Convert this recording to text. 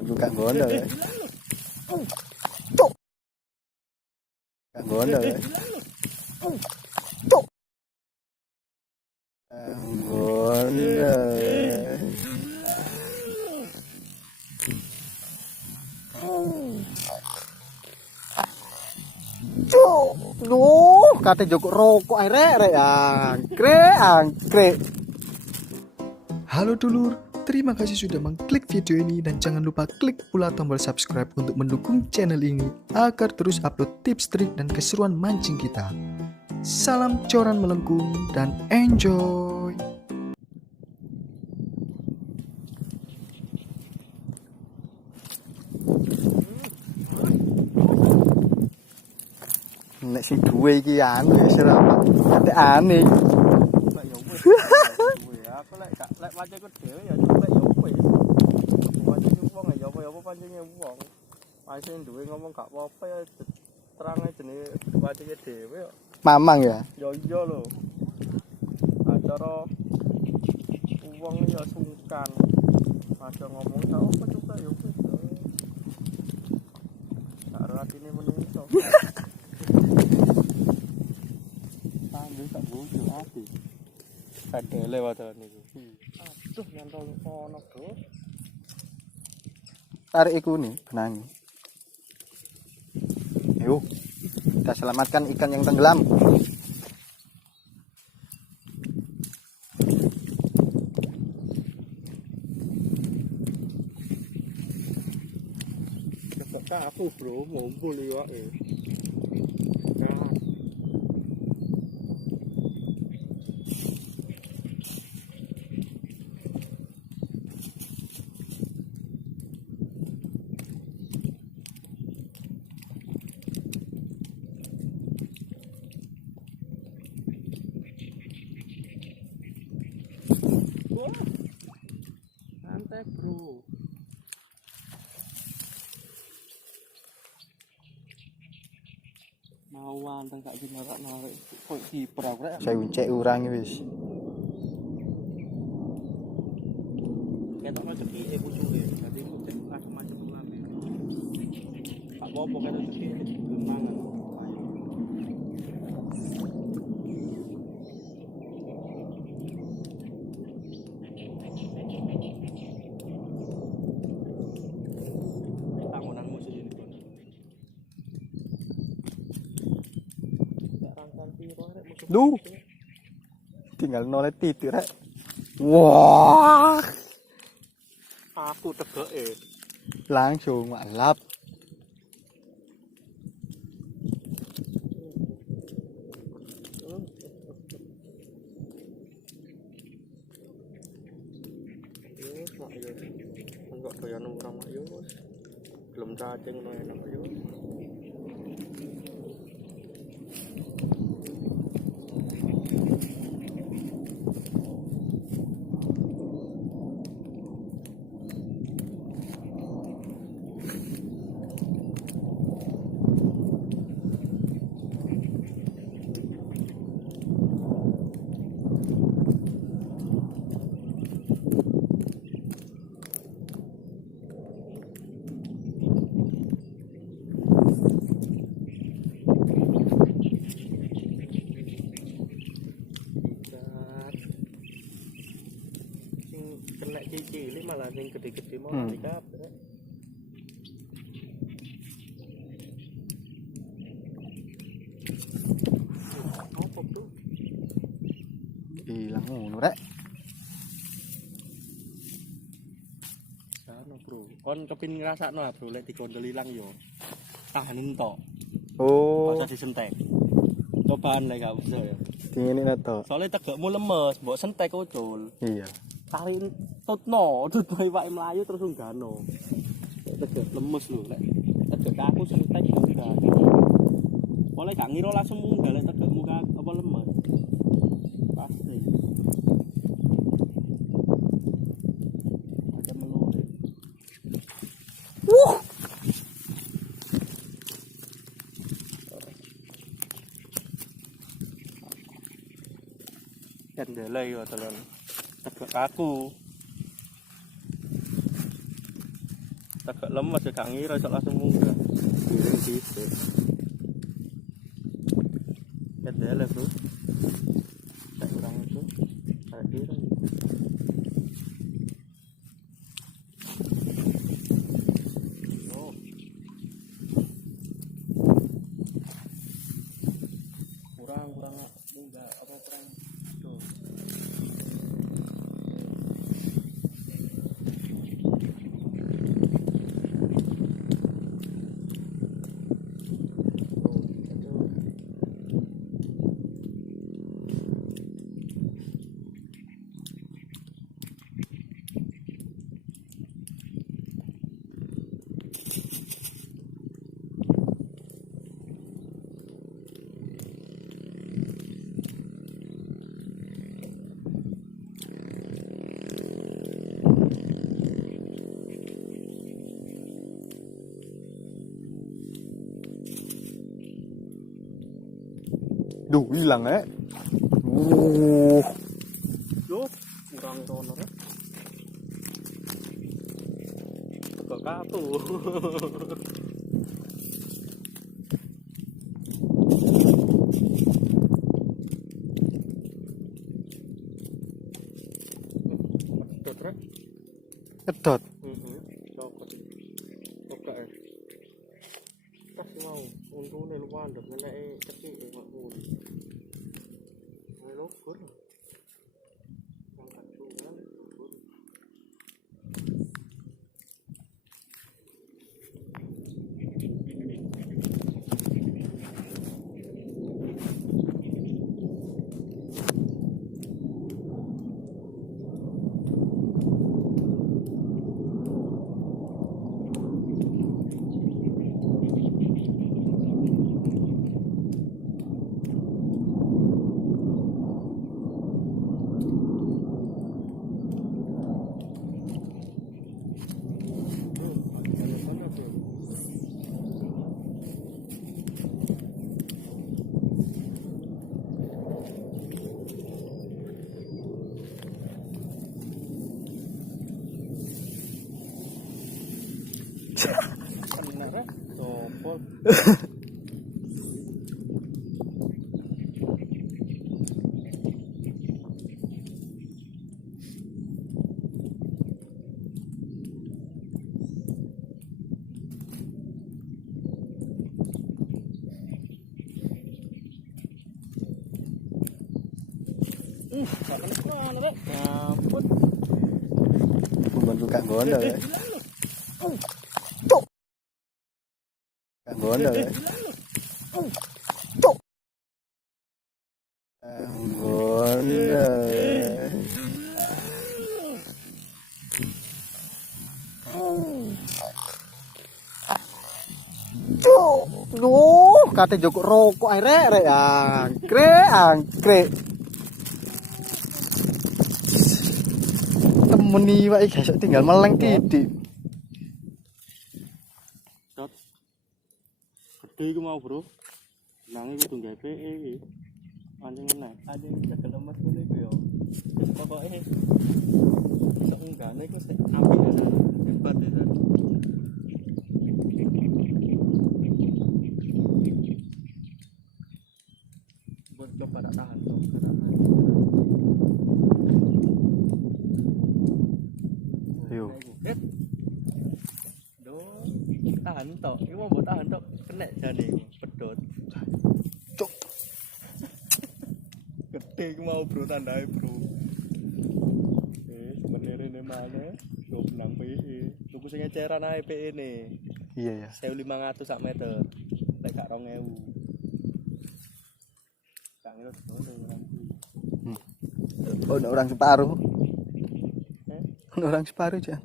Buka gondol ya. Cuk. Buka gondol ya. Cuk. Gondol ya. Cuk. Duh, kate joko rokok arek angkrek. Halo dulur, terima kasih sudah mengklik video ini dan jangan lupa klik pula tombol subscribe untuk mendukung channel ini agar terus upload tips, trik, dan keseruan mancing kita. Salam coran melengkung dan enjoy! Nek sing duwe iki anu ya serapat. Ate aneh. Aku lek pancingku dhewe ya lek yo kowe. Pancing wong ya apa pancingnya wong. Pancing duwe ngomong gak apa-apa ya terang jenenge pancingnya dhewe yo. Mamang ya. Yo iya lho. Acara wong ya sungkan. Aja ngomong gak apa coba yo wis. Karo atine menungso. Tandu tak bojo ati. Kadele wae niku. Aduh nyantol ono, Bro. Tarik iku nih, benangi. Yuk, kita selamatkan ikan yang tenggelam. Kok aku, Bro, ngumpul iwake. Santai, Bro. Mau anteng gak dinarak-narik kok kiper aku rek. Saya uncek urangi wis. Ketok rezeki pucuke. Dadi mucek macam-macam lambe. Gak apa-apa ketok rezeki mangan. Bangunan musuh ini. Duh. Tinggal noleh titik rek. Wah, Aku tegeke. langsung malap. Mak yo. Enggak doyan urang mak yo. Belum cacing no enak yo. Kena cilik malah sing gede-gede mau lari kabeh. Apa tuh? Hilang ngono rek. Sano, Bro. Kon kepin ngrasakno, Bro, lek dikondol ilang yo. Tahanin tok. Oh, Ora usah disentek. Cobaan lek gak bisa ya. dinginin to. Soale tegekmu lemes, mbok sentek ucul. Iya. Tarik tutno iwake mlayu terus unggano. Tegek lemes lho lek. Tegek aku sentek enggak. Boleh gak ngira langsung munggah lek tegek muka apa lemes. Pasti. Ada menurut. Kendele yo telon. Tegek aku. Agak lemes ya gak ngira iso langsung munggah. Giring dhisik. Kedele, Bro. Tak kurang itu. Kayak giring. Oh. Kurang munggah apa kurang tuh. Duh, hilang ya. Yo, kurang rono rek. Kok katu. Pedot rek. Kedot. Cokot. Oke. Tas mau untune luwih ndek ngeneki cekike kok ngono. Luur. Angkat tunggal luur. Bener ya, sopol. Makan kemana rek? Ngampun. Umpan gak gondol ya. Gak gondol ya. Gondol. Duh, kate joko rokok ae rek angkrek. Temeni wae guys, tinggal meleng titik. Dot. Gede iku mau, Bro. Nang iku tunggae PE. Anjing enak. Anjing cegel lemes ngene iku yo. Wis pokoke iso nggane iku sik apik ya. Hebat ya. Buat coba tak tahan tuh. Yo. Tahan tok, iki mau mbok tahan tok, kena jane pedot. Cuk. Gede iku mau, Bro, tandae, Bro. Sebenere mana? Yo benang PE. Tuku sing eceran ae PE ne. Iya ya. 1500 sak meter. Lek gak 2000. Gak ngira sebenarnya nanti. Orang separuh. Orang separuh aja.